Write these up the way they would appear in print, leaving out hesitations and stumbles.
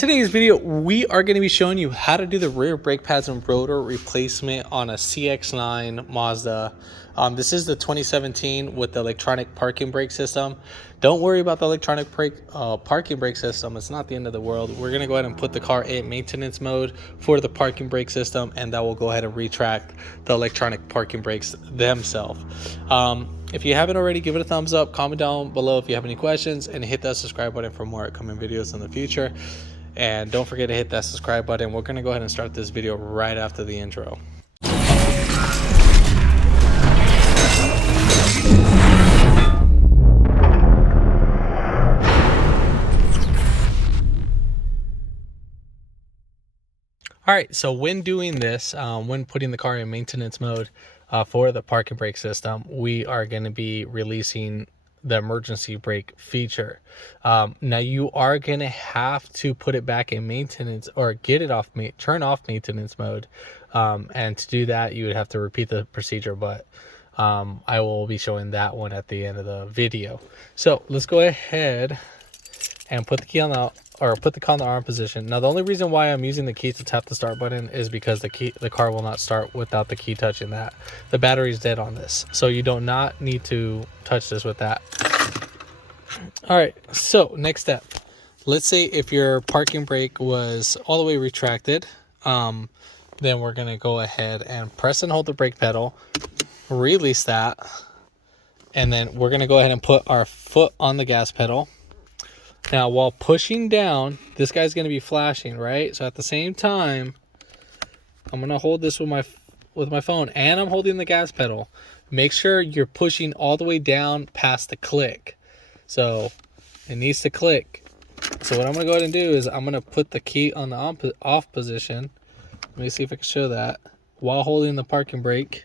Today's video, we are going to be showing you how to do the rear brake pads and rotor replacement on a Cx9 Mazda. This is the 2017 with the electronic parking brake system. Don't worry about the electronic parking brake system. It's not the end of the world. We're going to go ahead and put the car in maintenance mode for the parking brake system, and that will go ahead and retract the electronic parking brakes themselves. If you haven't already, give it a thumbs up, comment down below if you have any questions, and hit that subscribe button for more upcoming videos in the future. And don't forget to hit that subscribe button. We're going to go ahead and start this video right after the intro. All right, so when doing this, when putting the car in maintenance mode for the parking brake system, we are going to be releasing the emergency brake feature. Now you are going to have to put it back in maintenance or get it off, turn off maintenance mode. And to do that, you would have to repeat the procedure, but I will be showing that one at the end of the video. So let's go ahead and put the key on put the car in the arm position. Now the only reason why I'm using the key to tap the start button is because the car will not start without the key touching that. The battery's dead on this, so you do not need to touch this with that. All right, so next step. Let's say if your parking brake was all the way retracted, then we're gonna go ahead and press and hold the brake pedal, release that, and then we're gonna go ahead and put our foot on the gas pedal. Now, while pushing down, this guy's going to be flashing, right? So at the same time, I'm going to hold this with my phone, and I'm holding the gas pedal. Make sure you're pushing all the way down past the click. So it needs to click. So what I'm going to go ahead and do is I'm going to put the key on the off position. Let me see if I can show that while holding the parking brake.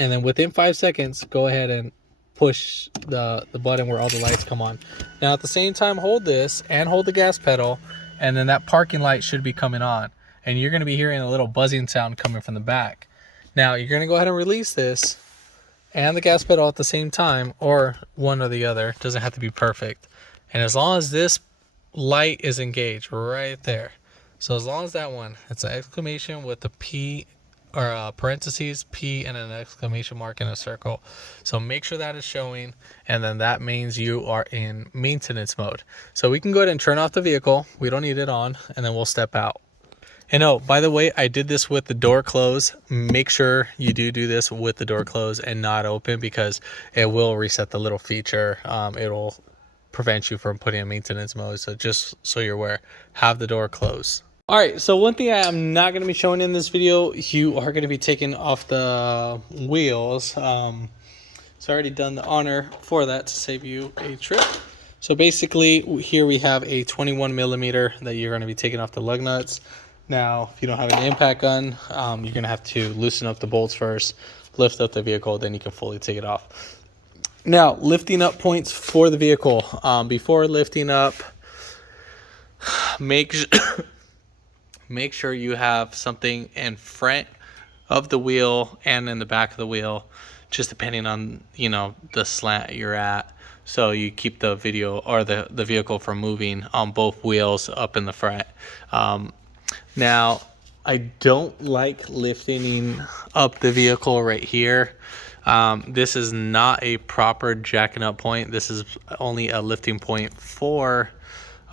And then within 5 seconds, go ahead and push the button where all the lights come on. Now at the same time, hold this and hold the gas pedal, and then that parking light should be coming on, and you're going to be hearing a little buzzing sound coming from the back. Now you're going to go ahead and release this and the gas pedal at the same time, or one or the other. It doesn't have to be perfect. And as long as this light is engaged right there, so as long as that one, it's an exclamation with the P or parentheses, P, and an exclamation mark in a circle. So make sure that is showing, and then that means you are in maintenance mode. So we can go ahead and turn off the vehicle. We don't need it on, and then we'll step out. And oh, by the way, I did this with the door closed. Make sure you do this with the door closed and not open, because it will reset the little feature. It'll prevent you from putting in maintenance mode. So just so you're aware, have the door closed. All right, so one thing I'm not going to be showing in this video, you are going to be taking off the wheels. So I already done the honor for that to save you a trip. So basically, here we have a 21 millimeter that you're going to be taking off the lug nuts. Now, if you don't have an impact gun, you're going to have to loosen up the bolts first, lift up the vehicle, then you can fully take it off. Now, lifting up points for the vehicle. Before lifting up, make sure you have something in front of the wheel and in the back of the wheel, just depending on, the slant you're at. So you keep the video or the vehicle from moving on both wheels up in the front. Now, I don't like lifting up the vehicle right here. This is not a proper jacking up point. This is only a lifting point for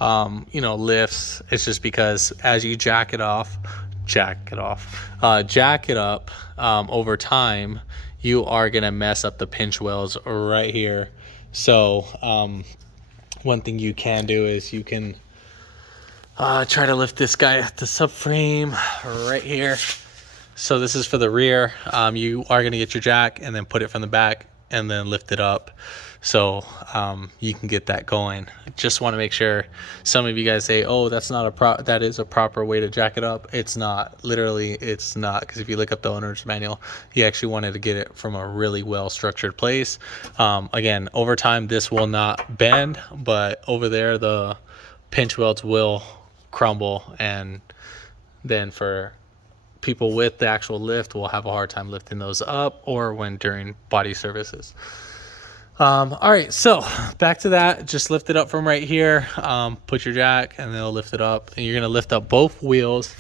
lifts. It's just because as you jack it up over time, you are gonna mess up the pinch wells right here. So one thing you can do is you can try to lift this guy at the subframe right here. So this is for the rear. You are gonna get your jack and then put it from the back and then lift it up, so you can get that going. Just want to make sure. Some of you guys say, oh, that is a proper way to jack it up. It's not. Literally, it's not, because if you look up the owner's manual, he actually wanted to get it from a really well structured place. Again, over time this will not bend, but over there the pinch welds will crumble, and then for people with the actual lift will have a hard time lifting those up, or when during body services. All right, so back to that. Just lift it up from right here. Put your jack, and then it'll lift it up. And you're gonna lift up both wheels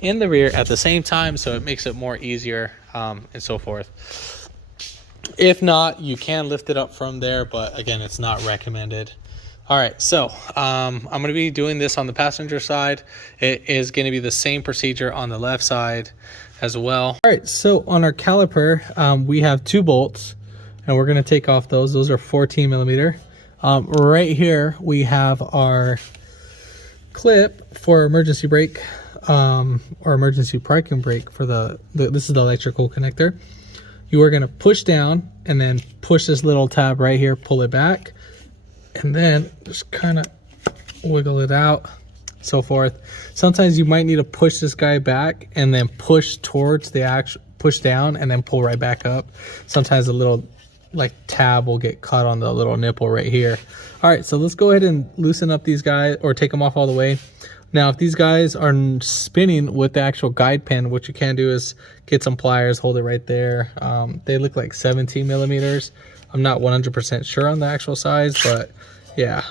in the rear at the same time, so it makes it more easier, and so forth. If not, you can lift it up from there, but again, it's not recommended. All right, so I'm going to be doing this on the passenger side. It is going to be the same procedure on the left side as well. All right, so on our caliper, we have 2 bolts, and we're going to take off those. Those are 14 millimeter. Right here, we have our clip for emergency brake, or emergency parking brake for this is the electrical connector. You are going to push down and then push this little tab right here, pull it back, and then just kind of wiggle it out, so forth. Sometimes you might need to push this guy back and then push towards the actual, push down and then pull right back up. Sometimes a little like tab will get caught on the little nipple right here. All right, so let's go ahead and loosen up these guys, or take them off all the way. Now, if these guys are spinning with the actual guide pin, what you can do is get some pliers, hold it right there. They look like 17 millimeters. I'm not 100% sure on the actual size, but yeah.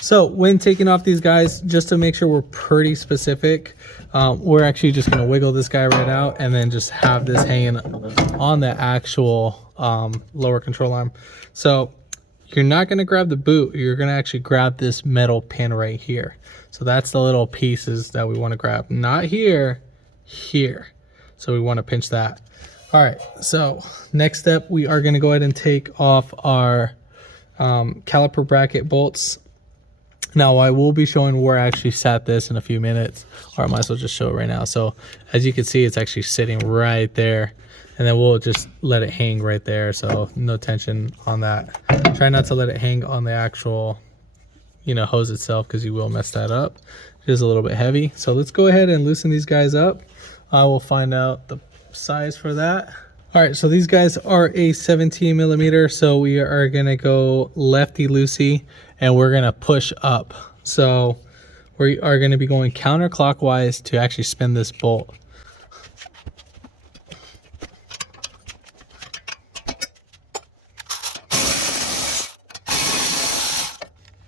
So when taking off these guys, just to make sure we're pretty specific, we're actually just going to wiggle this guy right out and then just have this hanging on the actual lower control arm. So you're not going to grab the boot. You're going to actually grab this metal pin right here. So that's the little pieces that we want to grab. Not here, here. So we want to pinch that. All right, so next step, we are going to go ahead and take off our caliper bracket bolts. Now, I will be showing where I actually sat this in a few minutes, or I might as well just show it right now. So as you can see, it's actually sitting right there, and then we'll just let it hang right there. So no tension on that. Try not to let it hang on the actual, hose itself, because you will mess that up. It is a little bit heavy. So let's go ahead and loosen these guys up. I will find out the size for that. All right, so these guys are a 17 millimeter. So we are gonna go lefty loosey, and we're gonna push up. So we are gonna be going counterclockwise to actually spin this bolt.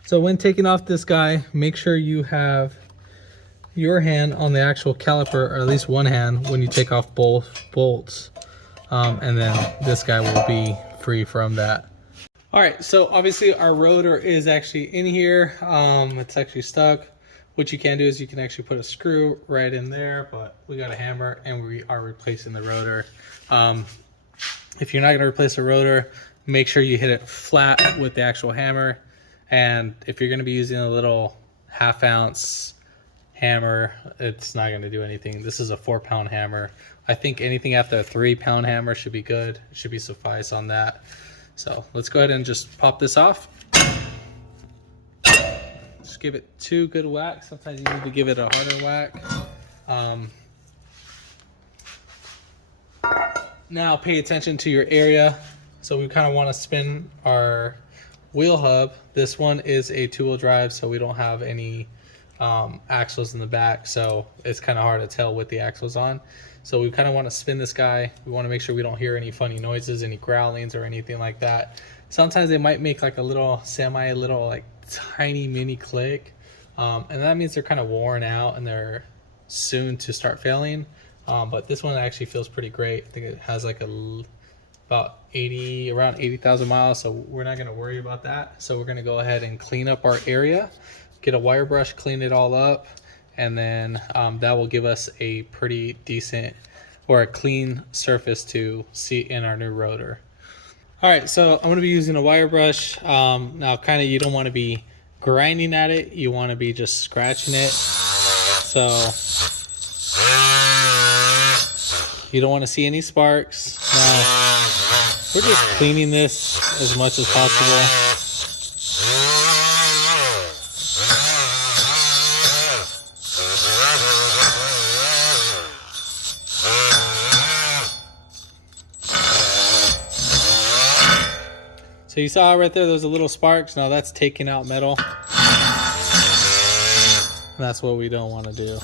So when taking off this guy, make sure you have your hand on the actual caliper, or at least one hand when you take off both bolts. And then this guy will be free from that. All right, so obviously our rotor is actually in here. It's actually stuck. What you can do is you can actually put a screw right in there, but we got a hammer and we are replacing the rotor. If you're not gonna replace the rotor, make sure you hit it flat with the actual hammer. And if you're gonna be using a little 1/2 ounce hammer, it's not gonna do anything. This is a 4-pound hammer. I think anything after a 3-pound hammer should be good. It should be suffice on that. So let's go ahead and just pop this off. Just give it 2 good whacks. Sometimes you need to give it a harder whack. Now pay attention to your area. So we kind of want to spin our wheel hub. This one is a 2-wheel drive, so we don't have any axles in the back, so it's kind of hard to tell with the axles on. So we kind of want to spin this guy. We want to make sure we don't hear any funny noises, any growlings or anything like that. Sometimes they might make like a little like tiny mini click, and that means they're kind of worn out and they're soon to start failing. But this one actually feels pretty great. I think it has like around 80,000 miles, so we're not going to worry about that. So we're going to go ahead and clean up our area, get a wire brush, clean it all up, and then that will give us a pretty decent, or a clean surface to see in our new rotor. All right, so I'm going to be using a wire brush. Now kind of, you don't want to be grinding at it, you want to be just scratching it. So you don't want to see any sparks. Now we're just cleaning this as much as possible. So So you saw right there, there's a little sparks. Now that's taking out metal. And that's what we don't want to do.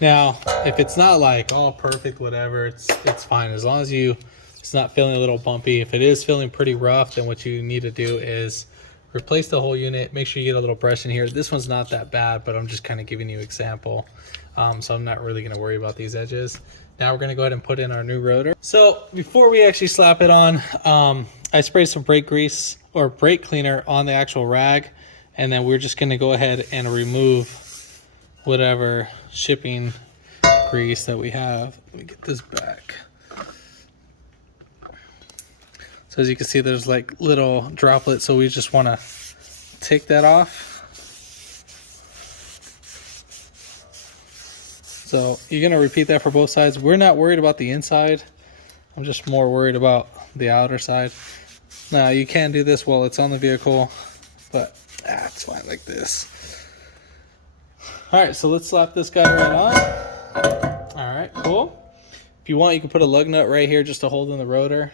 Now, if it's not like all perfect, whatever, it's fine. As long as it's not feeling a little bumpy. If it is feeling pretty rough, then what you need to do is replace the whole unit. Make sure you get a little brush in here. This one's not that bad, but I'm just kind of giving you an example. So I'm not really going to worry about these edges. Now we're going to go ahead and put in our new rotor. So before we actually slap it on, I sprayed some brake grease or brake cleaner on the actual rag. And then we're just going to go ahead and remove whatever shipping grease that we have. Let me get this back. So as you can see, there's like little droplets, so we just want to take that off. So you're going to repeat that for both sides. We're not worried about the inside. I'm just more worried about the outer side. Now you can do this while it's on the vehicle, but it's fine like this. All right, so let's slap this guy right on. All right, cool. If you want, you can put a lug nut right here just to hold in the rotor.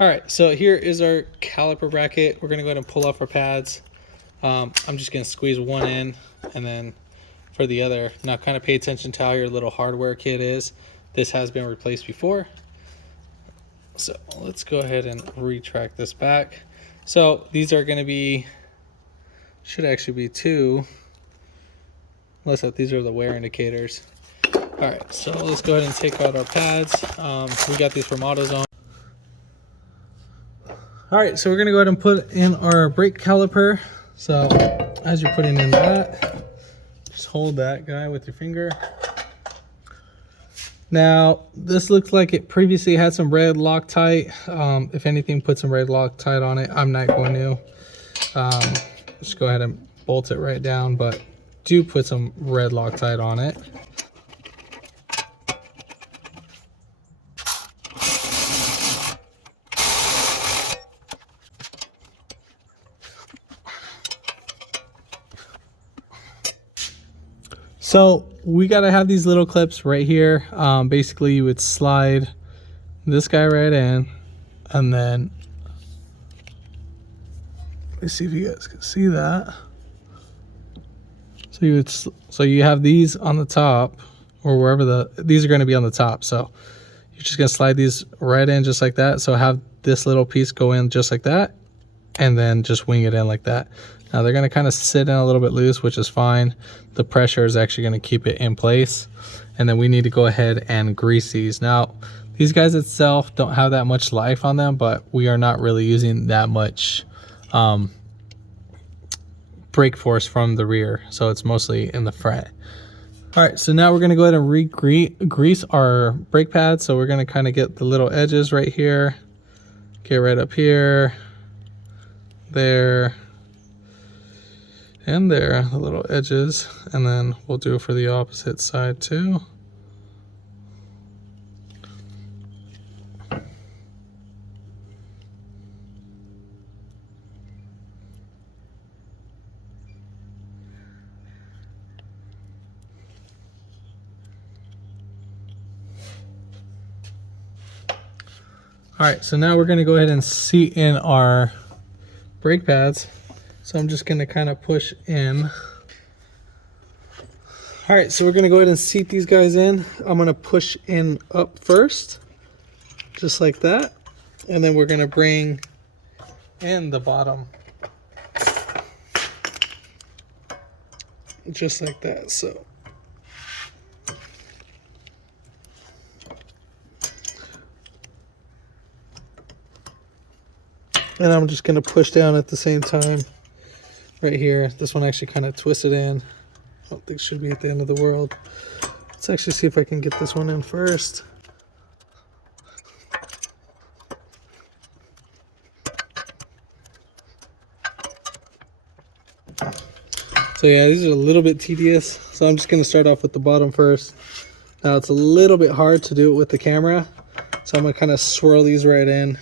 All right, so here is our caliper bracket. We're gonna go ahead and pull off our pads. I'm just gonna squeeze one in, and then for the other, now kind of pay attention to how your little hardware kit is. This has been replaced before. So let's go ahead and retract this back. So these are gonna be, should actually be two. Unless these are the wear indicators. All right, so let's go ahead and take out our pads. We got these from AutoZone. All right, so we're gonna go ahead and put in our brake caliper. So as you're putting in that, just hold that guy with your finger. Now, this looks like it previously had some red Loctite. If anything, put some red Loctite on it. I'm not going to. Just go ahead and bolt it right down, but do put some red Loctite on it. So we got to have these little clips right here. Basically you would slide this guy right in, and then let me see if you guys can see that. So you have these on the top, or wherever these are going to be on the top. So you're just going to slide these right in just like that. So have this little piece go in just like that, and then just wing it in like that. Now they're going to kind of sit in a little bit loose, which is fine. The pressure is actually going to keep it in place. And then we need to go ahead and grease these. Now these guys itself don't have that much life on them, but we are not really using that much brake force from the rear, so it's mostly in the front. All right, so now we're going to go ahead and grease our brake pads. So we're going to kind of get the little edges right here, get right up here, there, and there, the little edges, and then we'll do it for the opposite side too. All right, so now we're going to go ahead and seat in our brake pads. So I'm just going to kind of push in. All right, so we're going to go ahead and seat these guys in. I'm going to push in up first, just like that. And then we're going to bring in the bottom, just like that. So and I'm just going to push down at the same time right here. This one actually kind of twisted in. I don't think it should be at the end of the world. Let's actually see if I can get this one in first. So yeah, these are a little bit tedious. So I'm just going to start off with the bottom first. Now it's a little bit hard to do it with the camera, So I'm gonna kind of swirl these right in.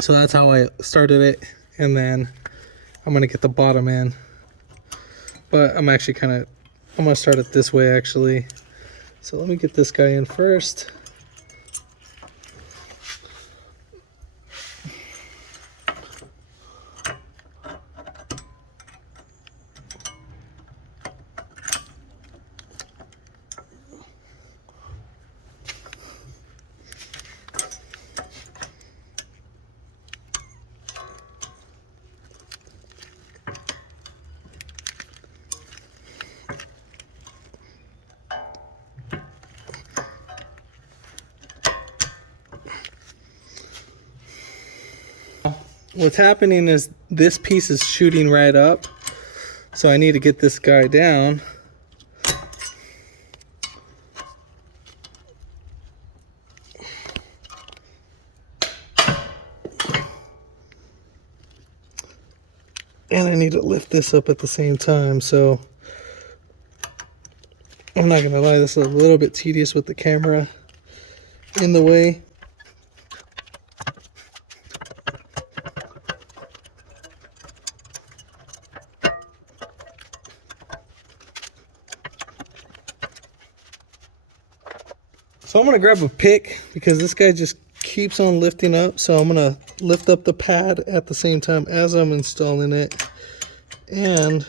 So that's how I started it, and then I'm gonna get the bottom in. But I'm gonna start it this way actually. So let me get this guy in first. What's happening is this piece is shooting right up, so I need to get this guy down. And I need to lift this up at the same time, so I'm not gonna lie, this is a little bit tedious with the camera in the way. So I'm gonna grab a pick because this guy just keeps on lifting up. So I'm gonna lift up the pad at the same time as I'm installing it. And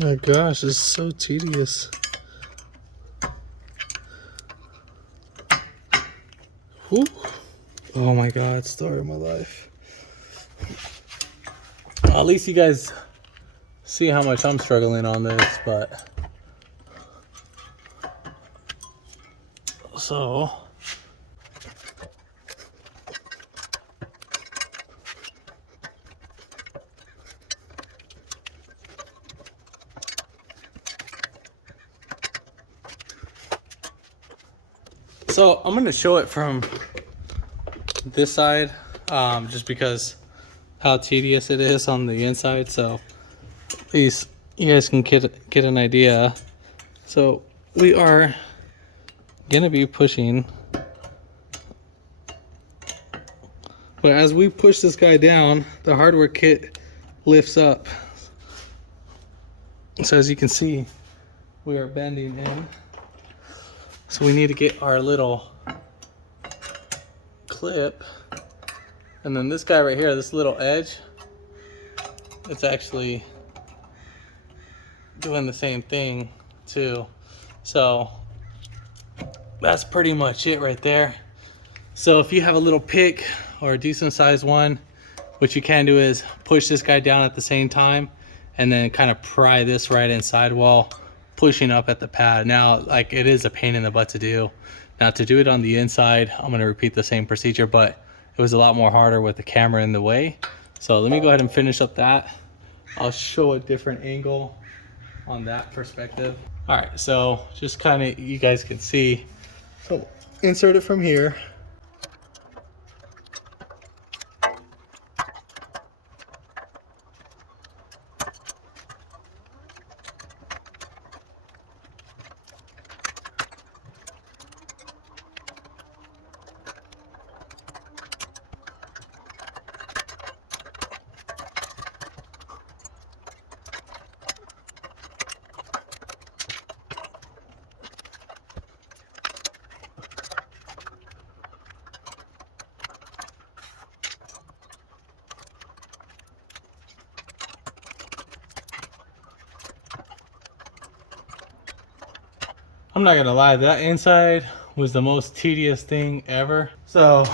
oh gosh, this is so tedious. Whew. Oh my God, story of my life. At least you guys see how much I'm struggling on this, but so I'm going to show it from this side, just because how tedious it is on the inside. So at least you guys can get an idea. So we are going to be pushing, but as we push this guy down, the hardware kit lifts up. So as you can see, we are bending in. So we need to get our little clip, and then this guy right here, this little edge, it's actually doing the same thing too. So that's pretty much it right there. So if you have a little pick or a decent sized one, what you can do is push this guy down at the same time and then kind of pry this right inside while pushing up at the pad. Now, like, it is a pain in the butt to do. Now, to do it on the inside, I'm going to repeat the same procedure, but it was a lot more harder with the camera in the way. So let me go ahead and finish up that. I'll show a different angle on that perspective. All right, so just kind of, you guys can see. So insert it from here. I'm not gonna lie, that inside was the most tedious thing ever. So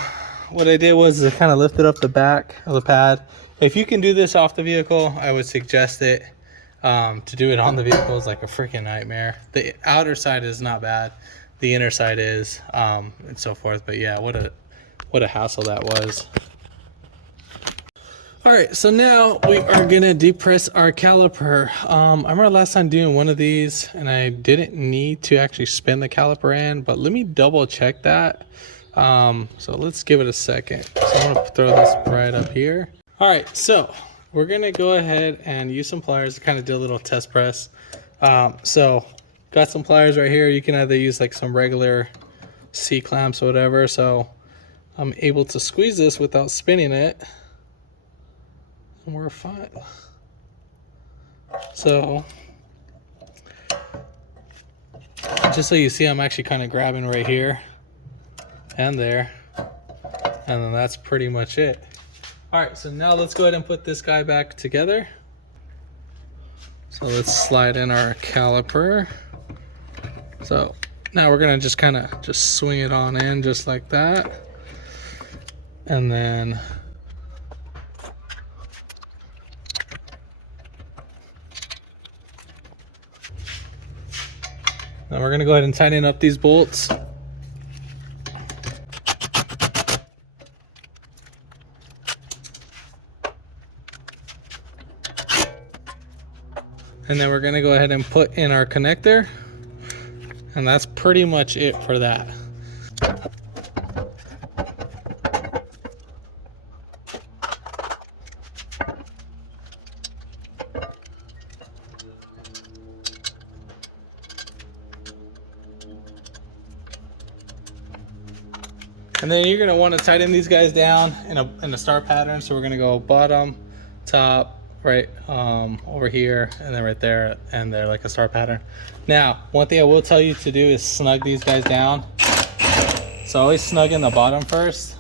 what I did was I kind of lifted up the back of the pad. If you can do this off the vehicle, I would suggest it. To do it on the vehicle is like a freaking nightmare. The outer side is not bad, the inner side is, and so forth. But yeah, what a hassle that was. All right, so now we are gonna depress our caliper. I remember last time doing one of these and I didn't need to actually spin the caliper in, but let me double check that. So let's give it a second. So I'm gonna throw this right up here. All right, so we're gonna go ahead and use some pliers to kind of do a little test press. So got some pliers right here. You can either use like some regular C clamps or whatever. So I'm able to squeeze this without spinning it, and we're fine. So just so you see, I'm actually kind of grabbing right here and there, and then that's pretty much it. All right, so now let's go ahead and put this guy back together. So let's slide in our caliper. So now we're gonna just kind of just swing it on in just like that. And then now we're gonna go ahead and tighten up these bolts. And then we're gonna go ahead and put in our connector. And that's pretty much it for that. And then you're gonna want to tighten these guys down in a star pattern. So we're gonna go bottom, top, right over here, and then right there and there, like a star pattern. Now, one thing I will tell you to do is snug these guys down. So always snug in the bottom first,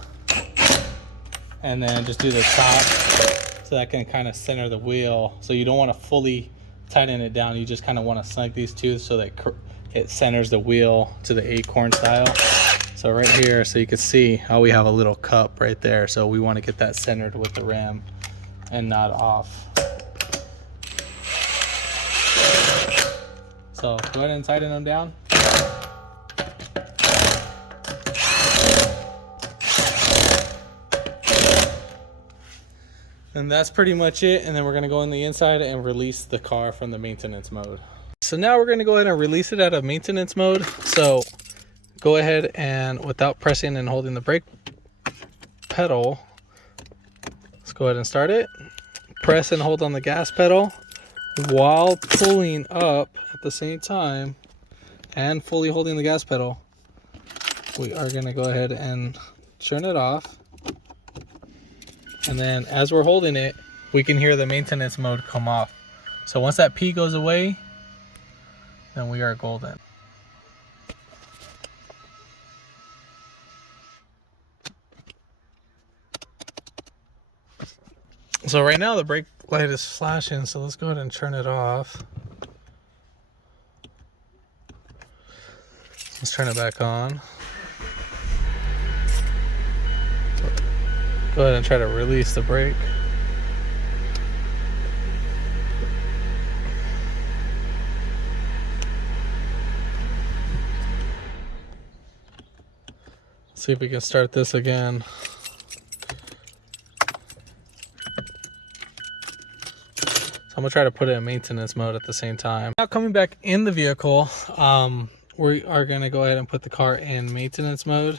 and then just do the top, so that can kind of center the wheel. So you don't want to fully tighten it down. You just kind of want to snug these two so that it centers the wheel to the acorn style. So right here, so you can see how we have a little cup right there. So we want to get that centered with the rim and not off. So go ahead and tighten them down. And that's pretty much it. And then we're gonna go in the inside and release the car from the maintenance mode. So now we're gonna go ahead and release it out of maintenance mode. So go ahead and, without pressing and holding the brake pedal, let's go ahead and start it. Press and hold on the gas pedal while pulling up at the same time and fully holding the gas pedal. We are going to go ahead and turn it off. And then as we're holding it, we can hear the maintenance mode come off. So once that P goes away, then we are golden. So right now the brake light is flashing, so let's go ahead and turn it off. Let's turn it back on. Go ahead and try to release the brake. See if we can start this again. I'm gonna try to put it in maintenance mode at the same time. Now coming back in the vehicle, we are gonna go ahead and put the car in maintenance mode,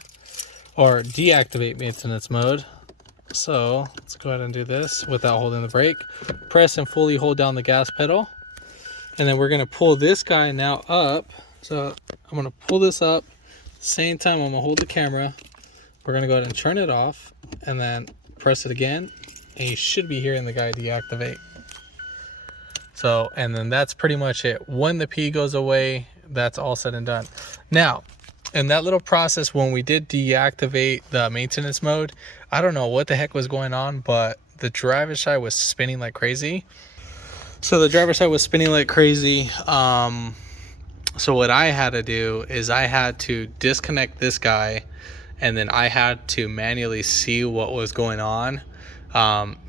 or deactivate maintenance mode. So let's go ahead and do this without holding the brake. Press and fully hold down the gas pedal. And then we're gonna pull this guy now up. So I'm gonna pull this up. Same time, I'm gonna hold the camera. We're gonna go ahead and turn it off and then press it again. And you should be hearing the guy deactivate. So, and then that's pretty much it. When the P goes away, that's all said and done. Now, in that little process, when we did deactivate the maintenance mode, I don't know what the heck was going on, but the driver's side was spinning like crazy. So the driver's side was spinning like crazy. So what I had to do is I had to disconnect this guy, and then I had to manually see what was going on.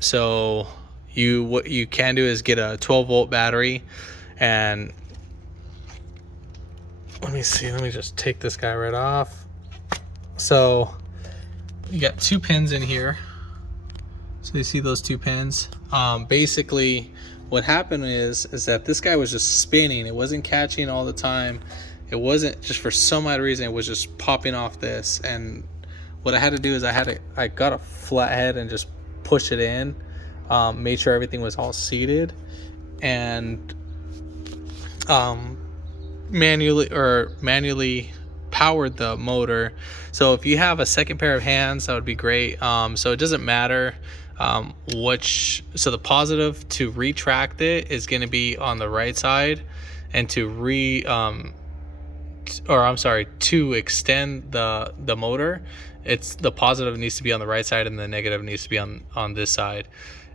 So what you can do is get a 12-volt battery, and let me see, let me just take this guy right off. So you got two pins in here. So you see those two pins. Basically what happened is that this guy was just spinning. It wasn't catching all the time. It wasn't, just for some odd reason, it was just popping off this. And what I had to do is I got a flathead and just push it in. made sure everything was all seated, and manually powered the motor. So if you have a second pair of hands, that would be great. So it doesn't matter so the positive to retract it is going to be on the right side, and to to extend the motor, it's the positive needs to be on the right side and the negative needs to be on this side.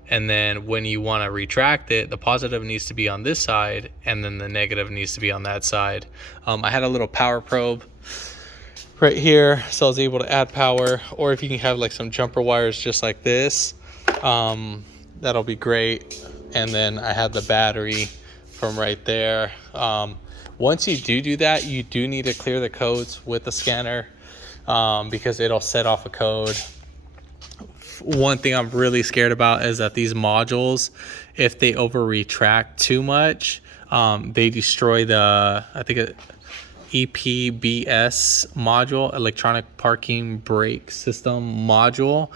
And then when you want to retract it, the positive needs to be on this side and then the negative needs to be on that side. I had a little power probe right here, so I was able to add power. Or if you can have like some jumper wires just like this, that'll be great. And then I have the battery from right there. Once you do that, you do need to clear the codes with the scanner, because it'll set off a code. One thing I'm really scared about is that these modules, if they over retract too much, they destroy the, I think EPBS module, electronic parking brake system module.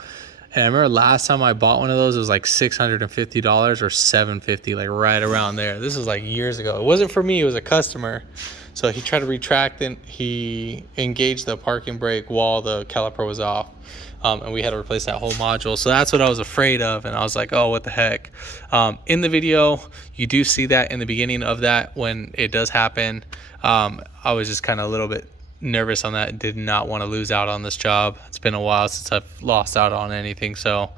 And I remember last time I bought one of those, it was like $650 or $750, like right around there. This was like years ago. It wasn't for me, it was a customer. So he tried to retract and he engaged the parking brake while the caliper was off. And we had to replace that whole module. So that's what I was afraid of. And I was like, oh, what the heck? In the video, you do see that in the beginning of that when it does happen. I was just kind of a little bit nervous on that. Did not want to lose out on this job. It's been a while since I've lost out on anything. So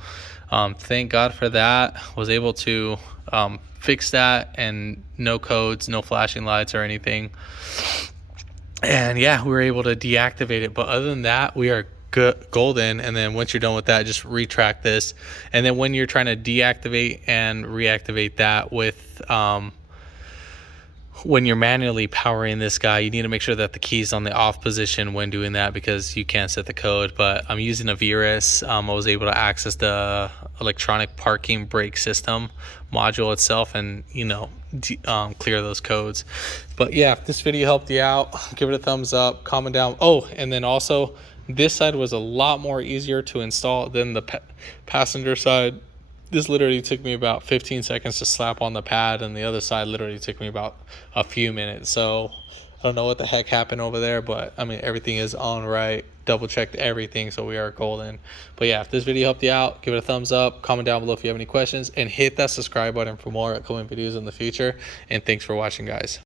thank God for that. Was able to fix that, and no codes, no flashing lights or anything. And yeah, we were able to deactivate it. But other than that, we are golden. And then once you're done with that, just retract this. And then when you're trying to deactivate and reactivate that with when you're manually powering this guy, you need to make sure that the key's on the off position when doing that, because you can't set the code. But I'm using a Virus. I was able to access the electronic parking brake system module itself and, clear those codes. But yeah, if this video helped you out, give it a thumbs up, comment down. Oh, and then also this side was a lot more easier to install than the passenger side. This literally took me about 15 seconds to slap on the pad, and the other side literally took me about a few minutes. So I don't know what the heck happened over there, but I mean, everything is on right. Double checked everything, so we are golden. But yeah, if this video helped you out, give it a thumbs up, comment down below if you have any questions, and hit that subscribe button for more upcoming videos in the future. And thanks for watching, guys.